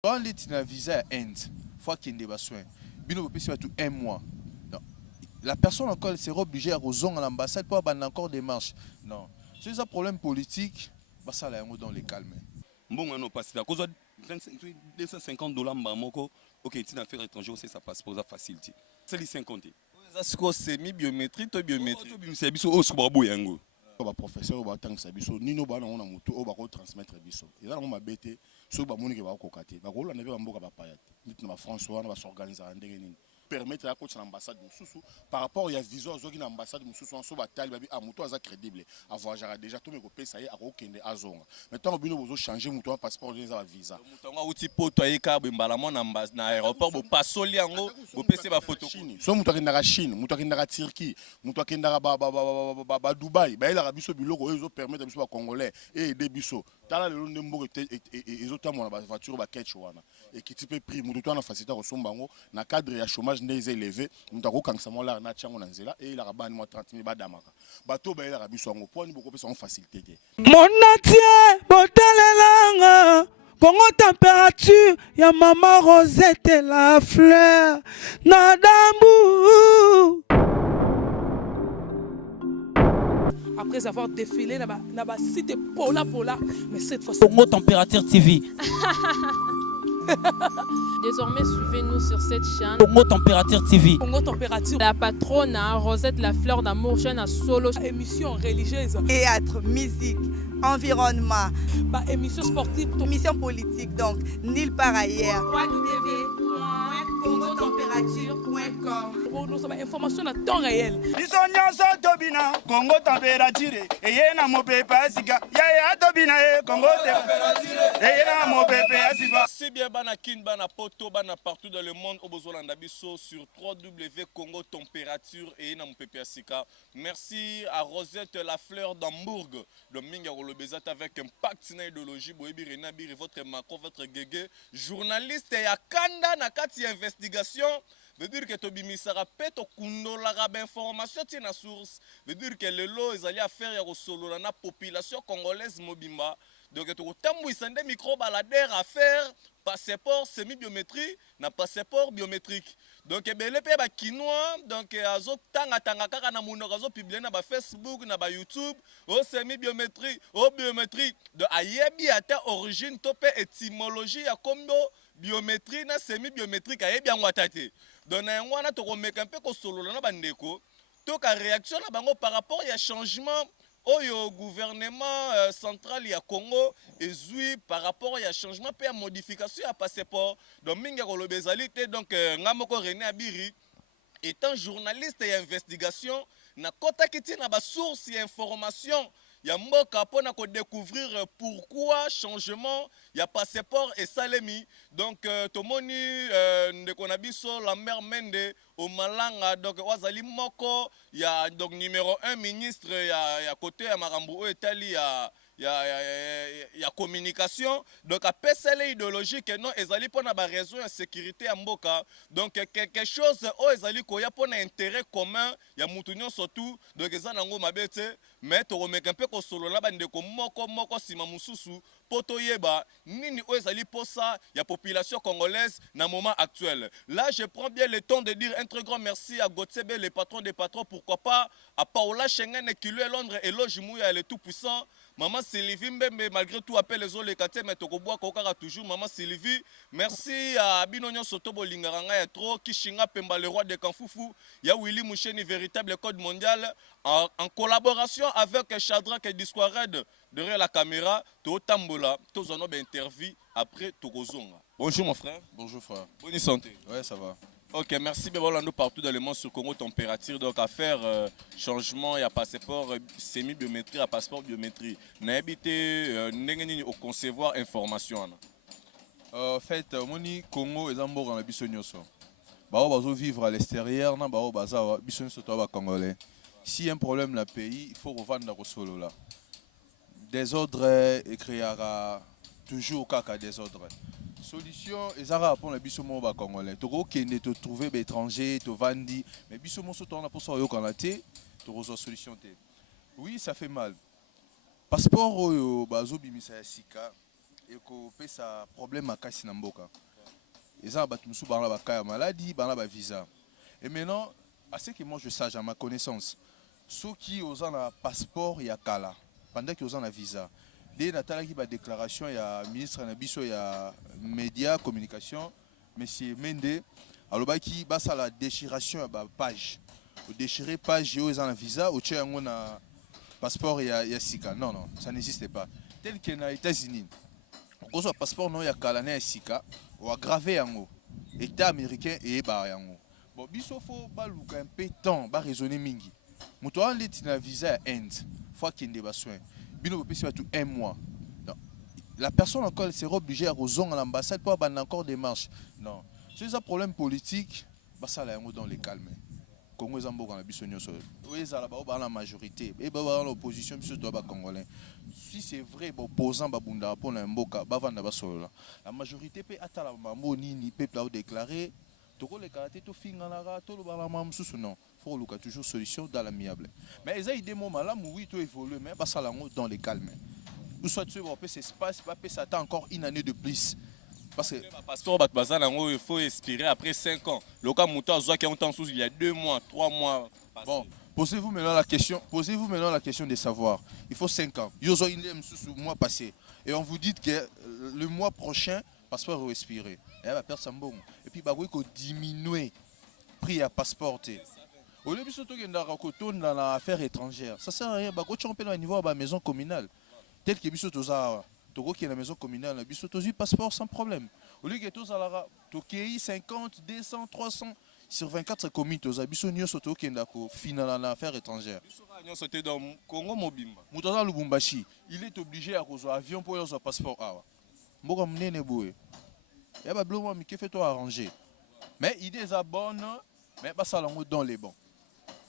Quand tu as un visa à Inde, il faut qu'il y ait des soins. Bino peut tout un mois. Non. La personne encore elle sera obligée à rejoindre l'ambassade pour avoir encore des marches. Non. C'est un problème politique. Bah ça là, on dans les calmes. Bon, non, parce que à cause de $250, moko, ok, tu as fait étranger, c'est ça passe pour ça facilité. C'est les 50. C'est quoi semi-biométrie, toi biométrie? C'est biso au squabo yango. Ba professeur ba tangisa biso nino ba na mutu o ba ko transmettre biso eza na mabete so ba moni ke ba ko kate ba ko la nebe ba mboka ba payate nit na ba François na ba s'organiser ndenge nini permettre ya ko tsana ambassade mususu par rapport ya visa ozoki na ambassade mususu so ba tali ba bi a mutu aza crédible avoir déjà to me ko pesa ye ako kende azonga maintenant bino bozo changer mutu un passeport de za visa Mutu nga uti poto ayika mbala mo na aéroport bo pasoli yango bo pese ba photo. so mutu akendaka Chine mutu akendaka Turquie mutu akendaka ba Dubaï ba ela biso biloko oyo permettre biso ba congolais et aider biso tala lelo ndembo ezotamona ba voiture ba ketch wana et qui type prix mutu to na facilité ko sombango na cadre ya chômage ndeze élevé mutu akokangisa mo la na tiango na nzela et il a bani mo 30 000 badamaka bato ba ela biso ngo poni boko pesa en facilité te Monatie botalelanga Congo température ya maman Rosette la fleur Nadambu. Après avoir défilé dans la cité Pola Pola, mais cette fois Congo Température TV. Désormais, suivez-nous sur cette chaîne. Congo Température TV. Congo Température. La patronne Rosette la fleur d'amour, jeune à solo. Émission religieuse. Théâtre, musique, environnement. Bah, émission sportive. Émission politique, donc nulle part ailleurs. www.congotempérature.com. Nous avons information à temps réel. Congo Température. Et y a mon pépé Asika. Ya Tobina, Congo Température. Et y a mon pépé Asika. C'est bien Banakin, Banapoto, Bana partout dans le monde au besoin d'Abisso sur www.congo température et na Sika. Merci à Rosette la fleur d'Hambourg de Minga Rolobezat avec impact na idéologie Boebi Renabiri votre Macron votre Guégué journaliste et à Kanda Nakati investigation veut dire que Tobimi Sarapet au Kundola Rabin information tient la source veut dire que le lot ils allaient faire ya solo la population congolaise mobimba donc tu tambu isande micro baladeur à faire passeport semi-biométrie na passeport biométrique donc ebele pe ba kinois donc azo tanga kaka na munoko azo publier na ba Facebook na ba YouTube au semi-biométrie au biométrie de ayebi ata origine to pe étymologie ya kombo biométrie na semi-biométrique ayebi yango atate donc na yango wana to komeka mpe ko solola na bandeko to ka réaction na bango par rapport ya changement au gouvernement central ya Congo ezui par rapport ya changement pe ya modification ya passeport donc minga kolobezalité donc ngamoko René Abiri étant journaliste et investigation na kota kiti na ba source ya information ya mboka pona ko découvrir pourquoi changement ya passeport et salemi donc tomoni ndeko na biso la mère Mende au Malanga donc wazali moko ya donc numéro 1 ministre ya côté ya Marambo etali ya communication donc a pesele idéologie que non ezali pona ba raison ya sécurité ya mboka donc quelque chose o ezali ko ya pona intérêt commun ya mutu nyonso tout donc ezana ngo mabete mais to remeka mpe ko solo la bande ko moko sima mususu poto yeba nini o ezali posa ya population congolaise na moment actuel. Là je prends bien le temps de dire un très grand merci à Gotsebe le patron des patrons, pourquoi pas à Paola Schengen qui lui est Londres et Loge Mouya le tout puissant. Maman Sylvie Mbembe malgré tout appelle les autres les quartiers mais tokoboa kokara toujours maman Sylvie. Merci à Binonyo Sotobo Lingaranga ya trop Kishinga Pemba le roi de Kanfoufou, ya Willy Moucheni véritable code mondial en collaboration avec Shadrack et Disquared derrière la caméra to tambola to zono interview après Tokozonga. Bonjour mon frère. Bonjour frère. Bonne santé. Ouais, ça va. Ok, merci. Mais voilà, nous partout dans le monde sur Congo Température. Donc, à faire changement, il y a passeport semi-biométrie, à passeport biométrie. N'habitez au concevoir information. En fait, moni Congo et Zambo dans la bisognoso. Bao bazo vivre à l'extérieur, na bao baza bisognoso to ba congolais. S'il y a un problème dans le pays, il faut revendre au solo là. Désordre créera toujours kaka désordre. Solution ezara pour les bisomo ba congolais. Toko kende to trouver ba étranger, to vandi, mais bisomo so tona pour ça yo kanate, to rezo solution té. Oui, ça fait mal. Passeport oyo bazo bimisa ya sika. ekopesa problème makasi na mboka. Eza bato mosusu bana bakaya maladie, bana ba visa. Et maintenant, à ce que moi je sache, à ma connaissance, ceux qui ont un passeport ya kala, pendant qu'ils ont un visa, dès Nathalie qui va déclaration, il y a ministre Nabiso, il y a médias, communication, monsieur Mende, alors qui va à la déchiration à page, au déchirer page, ils ont un visa, au tchè on a passeport ya sika. Non non, ça n'existe pas. Tel que aux États-Unis, on a passeport non ya kala na sika, ou aggravé en haut, État américain et bah en haut. Bon, biso faut pas un peu temps, pas raisonner mingi. Muto an leti na visa à Inde, faut qu'il y ait des soins. Bino peut tout un mois. Non. La personne encore elle sera obligée à rejoindre l'ambassade pour avoir encore des marches. Non. C'est un problème politique, bah ça là dans les calmes. Congo zambo quand la biso nyoso. Oui, ça là bas la majorité et bah l'opposition biso doit ba congolais. Si c'est vrai bon opposant ba bunda pour na mboka ba vanda ba solo. La majorité peut atala mambo nini peuple a déclaré. Toko le karaté to finganara to lo bala mam susu non. Faut luka toujours solution dans l'amiable. Mais ils ont des moments là où oui tout évolue mais pas ça là dans les calmes. Ou soit tu vas passer cet espace pas ça attend encore une année de plus. Parce que le passeport il faut expirer après 5 ans. Le cas Mouta a qui ont sous il y a 2 mois, 3 mois. Bon, posez-vous maintenant la question de savoir. Il faut 5 ans. Yozo il est mois passé et on vous dit que le mois prochain passeport va expirer. Et va perdre son bon. Et puis bah oui qu'on diminue prix à passeport. Au lieu de se tourner dans l'affaire étrangère, ça sert à rien. Bah quand tu au niveau de la maison communale, tel que biso toza Togo qui est la maison communale, la biso tozu passeport sans problème. Au lieu que tous à la Tokei 50, 200, 300 sur 24 c'est commis toza biso nyo soto qui est d'accord final dans l'affaire étrangère. Biso nyo soto dans Congo mobimba. Mutoza Lubumbashi, il est obligé à cause avion pour avoir passeport ah. Mboka mnene boye. Ya ba blomo mi fait toi arranger. Mais idée est bonne, mais pas ça dans les bons.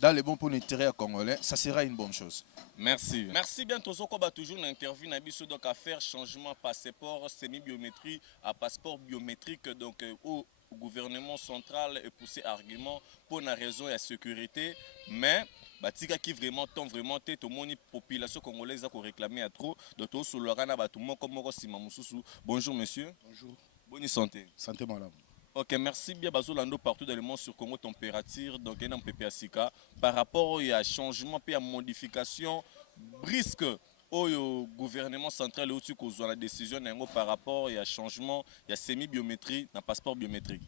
Dans les bons pour l'intérêt congolais, ça sera une bonne chose. Merci. Merci bien Tozo Koba toujours une interview na biso donc à faire changement passeport semi-biométrie à passeport biométrique donc au gouvernement central et pousser argument pour une raison de sécurité mais batika qui vraiment tant vraiment tête au monde population congolaise a réclamer à trop donc sur le rana batumo comme Sima Mususu. Bonjour monsieur. Bonjour. Bonne santé. Santé madame. Ok, merci bien Bazolando partout dans le monde sur Congo température donc un PPACK par rapport à changement et à modification brusque au gouvernement central au dessus la décision par rapport à changement il y a semi-biométrie dans passeport biométrique.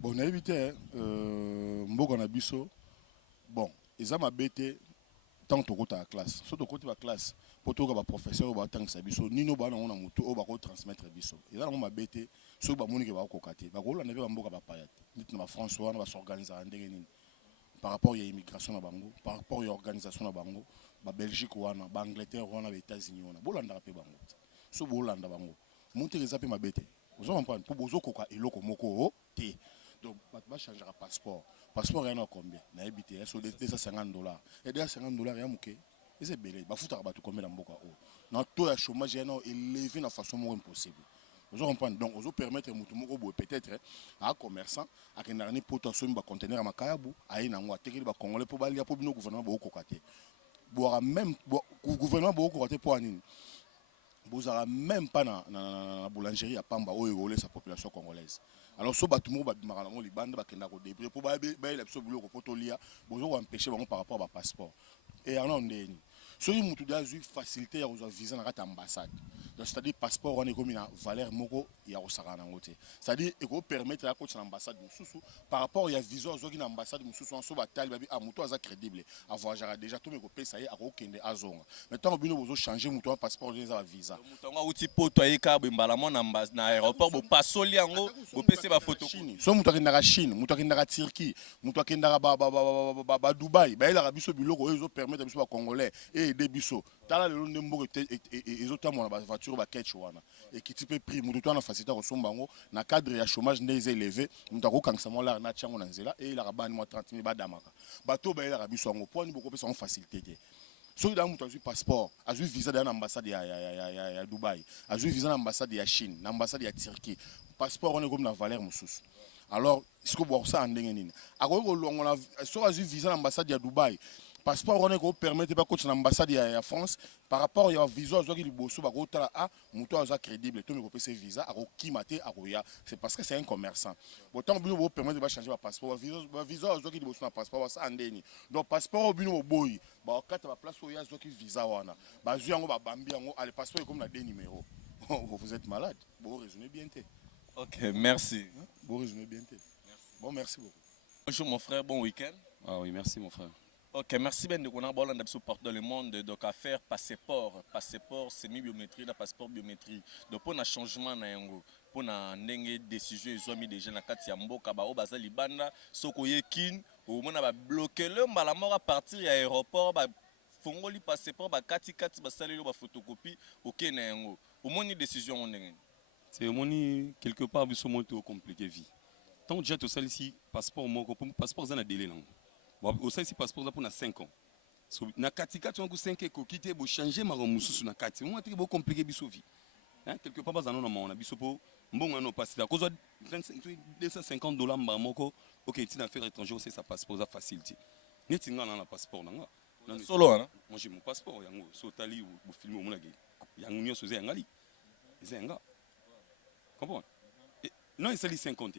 Bon, on a évité mboka na biso. Bon, ils ont m'abêté tant que tu à classe. Surtout quand tu à classe, pour toi, les professeurs ou tant que ça biso, ni nos bana on a moto ou bako transmettre biso. Ils ont m'abêté. Sur ba moni ke ba ko kate. Ba ko la nebe mboka ba payat. Nit na François na ba s'organiser en ndenge par rapport à l'immigration na bango, par rapport à l'organisation na bango, ba Belgique wana, ba Angleterre wana, ba États-Unis wana. Bolanda pe bango. So bolanda bango. Monter les apes mabete. Vous comprenez pour bozo koka eloko moko te. Donc ba changer passeport. Passeport yana combien? Na habité so $250. Et $250 ya muke. Et c'est belé. Ba futa ba tout combien na mboka o. Na taux de chômage yana élevé na façon mo impossible. Vous comprenez donc vous permettre mutumoko peut-être à commerçant à kenarani potation ba conteneur à makayabu aina ngwa tekeli ba congolais pour balia pour bino gouvernement ba kokate. Boira même gouvernement ba kokate pour anine. Vous aurez même pas na boulangerie à Pamba où évoluer sa population congolaise. Alors so batumo ba bimaramo libanda ba kenda ko débrouiller pour ba la biso biloko potolia bozo empêcher bango par rapport à passeport. Et alors ndeni. Soki mutu dazu facilité ya kozwa visa na kati ambassade. Donc c'est-à-dire passeport on est comme une valeur moko ya kosaka nango te. C'est-à-dire e ko permettre ya kotsa ambassade mususu par rapport ya visa ozoki na ambassade mususu so batali babi a mutu aza crédible. A voyager déjà tout me ko pesa ye akokende azonga. Maintenant bino bozo changer mutu en passeport za visa. Mutu nga uti poto ayeka bimbala mo na aéroport bo pasoli yango bo pese ba photo. So mutu akendaka Chine, mutu akendaka Turquie, mutu akendaka ba Dubaï, ba ela biso biloko oyo zo permettre biso ba congolais et des biso. Tala le ndembo ezotamona ba voiture ba ketch wana. Et qui type prix mutu to na facilité ko sombango na cadre ya chômage ndeze élevé, mutu ko kangisa mo la na tchango na nzela et il a bani mo 30 000 ba damaka. Bato ba ela biso ngo poni boko pesa en facilité te. Soki da mutu azui passeport, azui visa da ambassade ya Dubaï, azui visa na ambassade ya Chine, na ambassade ya Turquie. Passeport on est comme la valeur mususu. Alors, ce que vous avez ça en ndenge nini. Ako ko longola so azui visa na ambassade ya Dubaï. passeport on est permettre pas continuer l'ambassade ya France par rapport à visa zo ki liboso ba ko tala a muto aza crédible to me ko pese visa a ko kimate a ko ya c'est parce que c'est un commerçant autant bino bo permettre ba changer ba passeport visa zo ki liboso na passeport ça andeni donc passeport bino boy ba kata ba place ya zo ki visa wana ba zu yango ba bambi yango le passeport est comme na deux numéros. Vous êtes malade, vous raisonnez bien. Ok, merci. Vous raisonnez bien. Bon, merci beaucoup. Bonjour mon frère, bon week-end. Ah oui, merci mon frère. Ok, merci bien de connaître Bolland partout dans le monde. Donc, à faire passeport, semi-biométrie, passeport biométrie. Donc, pour un changement, pour une décision, ils ont mis des gens à Katiambo, Kabao, Baza, Libanda, Sokoye, Kin, au moins, on a bloqué le mal à partir de l'aéroport, Fongoli passeport, Kati, Basali, photocopie, ok, Nayango. Au moins, une décision, on est. C'est au moins quelque part, il faut compliqué vie. Tant que j'ai tout ça ici, passeport, passeport, c'est un délai. Aussi, ici, passeport, pour 5 ans. Na katika tu as 5 ans, quitter, pour changer ma remoussu na kati. Moi, c'est compliqué biso vie. Quelque part, dans nos on a biso pour bon on passe à cause de $250 moko. Ok, tu n'as fait étranger, c'est ça passeport, ça facilité. Ni tu n'as pas passeport nanga. Solo hein. Moi j'ai mon passeport, yango so tali ou filmer au monagi. Yango nyo so zengali. Zenga. Comprends? Non, il s'agit 50.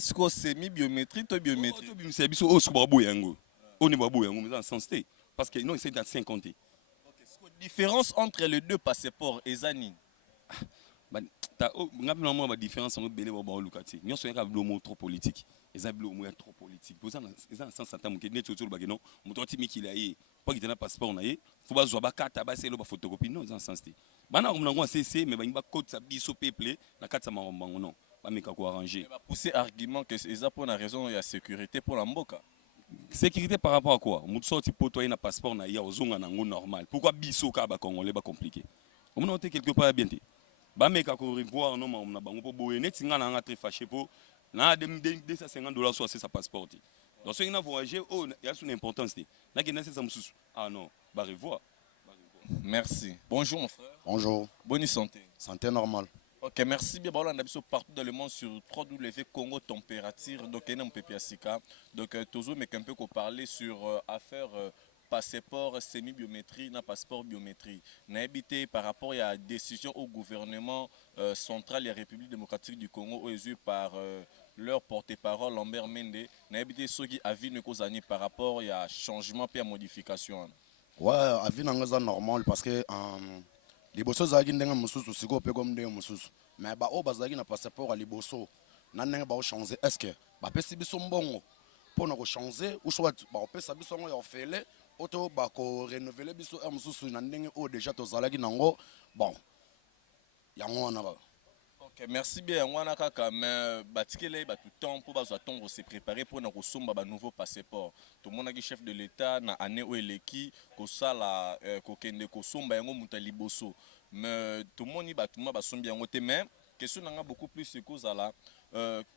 C'est quoi semi-biométrie, toi biométrie? C'est biso o so babo yango. On est babo yango mais en sens té parce que non, il s'agit de 50. OK, différence entre les deux passeports et Zani. Bah ta ngapina ba différence entre belé ba lukati. Nyo so yaka blomo trop politique. Eza blomo trop politique. Pour ça en sens ata muke net autour ba non, muto timi kilaye. Pas qu'il ait un passeport na ye, faut pas jouer ba carte ba c'est le ba photocopie non dans sens té. Bana ko nango CC mais ba ngba code sa biso peuple na carte sa marombango non. Ba meka ko arranger. Va pousser argument que c'est ça pour la raison il y a sécurité pour la mboka. Sécurité par rapport à quoi? Muto sorti poto na passeport na ya ozonga nango normal. Pourquoi biso ka ba congolais ba compliqué? On a noté quelque part bien té. Ba meka ko revoir non ma na bango po boye net nga na nga très fâché po na $250 soit c'est sa passeport. Donc si on a voyagé, oh, il y a son importance. Ah non, bah revoir. Merci. Bonjour mon frère. Bonjour. Bonne santé. Santé normale. Ok, merci bien. On a partout dans le monde sur www.congo température. Donc, il y a un peu donc, toujours, mais un peu qu'on parlait sur affaire passeport semi-biométrie, na passeport biométrie. N'a habité par rapport à la décision au gouvernement central et République démocratique du Congo, élu par leur porte-parole Lambert Mende. N'a habité ceux qui avis par rapport à changement et à modification. Ouais, avis n'est normal parce que liboso zaki ndenga mususu siko pe comme ndenga mususu. Mais ba o bazaki na passeport à liboso. Na ndenga ba changer est-ce que ba pesi biso mbongo pour na ko changer ou soit ba pesa biso ngo ya fele auto ba ko renouveler biso mususu na ndenga o déjà to zalaki nango bon. Yango wana ba. Ok, merci bien. On a kaka mais batikele ba tout temps pour bazo attendre se préparer pour na ko somba ba nouveau passeport. Tout le monde a chef de l'état na année où eleki ko sala ko kende ko somba yango mutali boso. Mais tout le monde y ba tout ba sombi yango te mais question nga beaucoup plus c'est cause là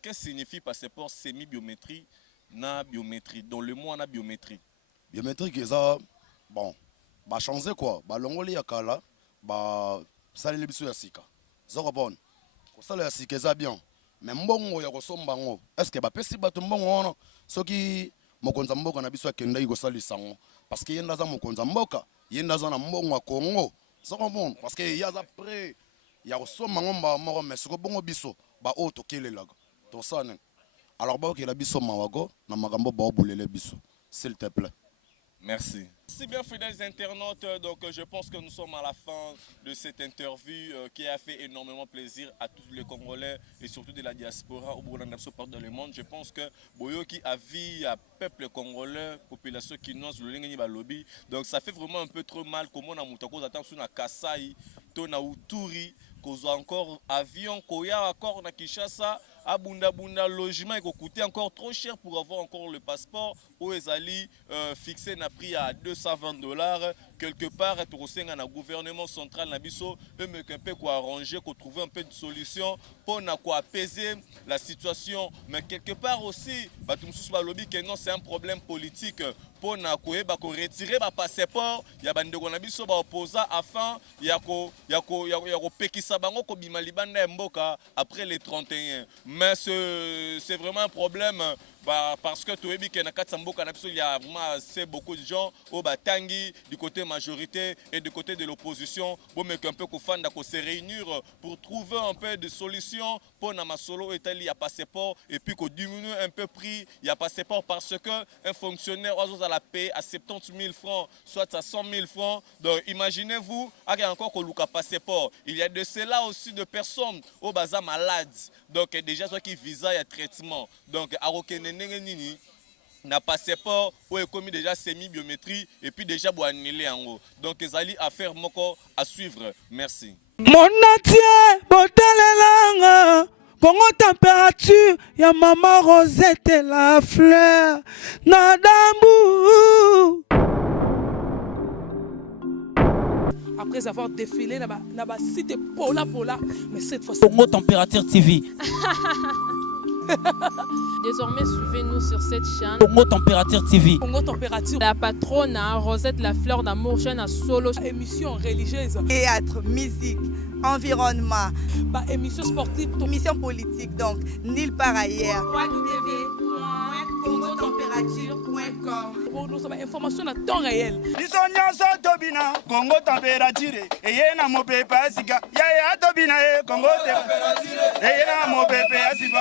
qu'est-ce signifie passeport semi biométrie na biométrie dans le mot na biométrie. Biométrique ça bon ba changer quoi ba longoli ya kala ba saleli biso ya sika. Zoko bon. Ça le sikeza bien mais mbongo ya kosomba ngo est-ce que ba pesi bato mbongo wana soki mokonza mboka na biso akenda iko salisa ngo parce que yenda za mokonza mboka yenda za na mbongo wa Congo ça comprend parce que ya za près ya kosomba ngo mba moko mais siko bongo biso ba o to kelelaga to sana alors ba okela biso mawago na makambo ba obulele biso s'il te plaît. Merci. Merci bien fidèles internautes, donc je pense que nous sommes à la fin de cette interview qui a fait énormément plaisir à tous les Congolais et surtout de la diaspora au Burkina Faso partout dans le monde. Je pense que Boyoki a vu à peuple congolais, population qui n'ose le lingeni balobi. Donc ça fait vraiment un peu trop mal comment on a monté cause attention na Kasai, tona Uturi, cause encore avion, koya encore na Kinshasa. Abunda logement il coûter encore trop cher pour avoir encore le passeport où ezali fixé na prix à $220 quelque part et aussi na gouvernement central na biso peut me un peu quoi arranger qu'on trouver un peu de solution pour na quoi apaiser la situation mais quelque part aussi batumsusu ba lobby que non c'est un problème politique pour na ko retirer ba passeport ya bandeko na biso ba opposant afin ya ko pekisa bango ko bima libanda mboka après les 31 mais c'est vraiment un problème parce que toyebi ke na kati mboka na biso il y a vraiment assez beaucoup de gens au batangi du côté majorité et du côté de l'opposition bon mais un peu kofanda ko se réunir pour trouver un peu de solutions pour na masolo etali ya passeport et puis ko diminuer un peu prix ya passeport parce que un fonctionnaire ozo la payer à 70 000 francs soit à 100 000 francs donc imaginez-vous avec encore ko luka passeport il y a de cela aussi de personnes au baza malades donc déjà ceux qui visa et traitement donc à nini na passeport ou est commis déjà semi biométrie et puis déjà bo annulé en haut donc les ali affaire moko à suivre merci mon natie botalelanga Congo température ya maman Rosette la fleur na dambu. Après avoir défilé na ba site pola mais cette fois Congo Température TV. Désormais, suivez-nous sur cette chaîne. Congo Température TV. Congo Température. La patronne Rosette la fleur d'amour, chaîne à solo. Émission religieuse. Théâtre, musique, environnement. Bah, émission sportive. Émission politique, donc nulle part ailleurs. www.congotempérature.com. Pour nous avoir information à temps réel. biso nyonso tobina Congo température eye na mopepe asika yaya tobina Congo température eye na mopepe asika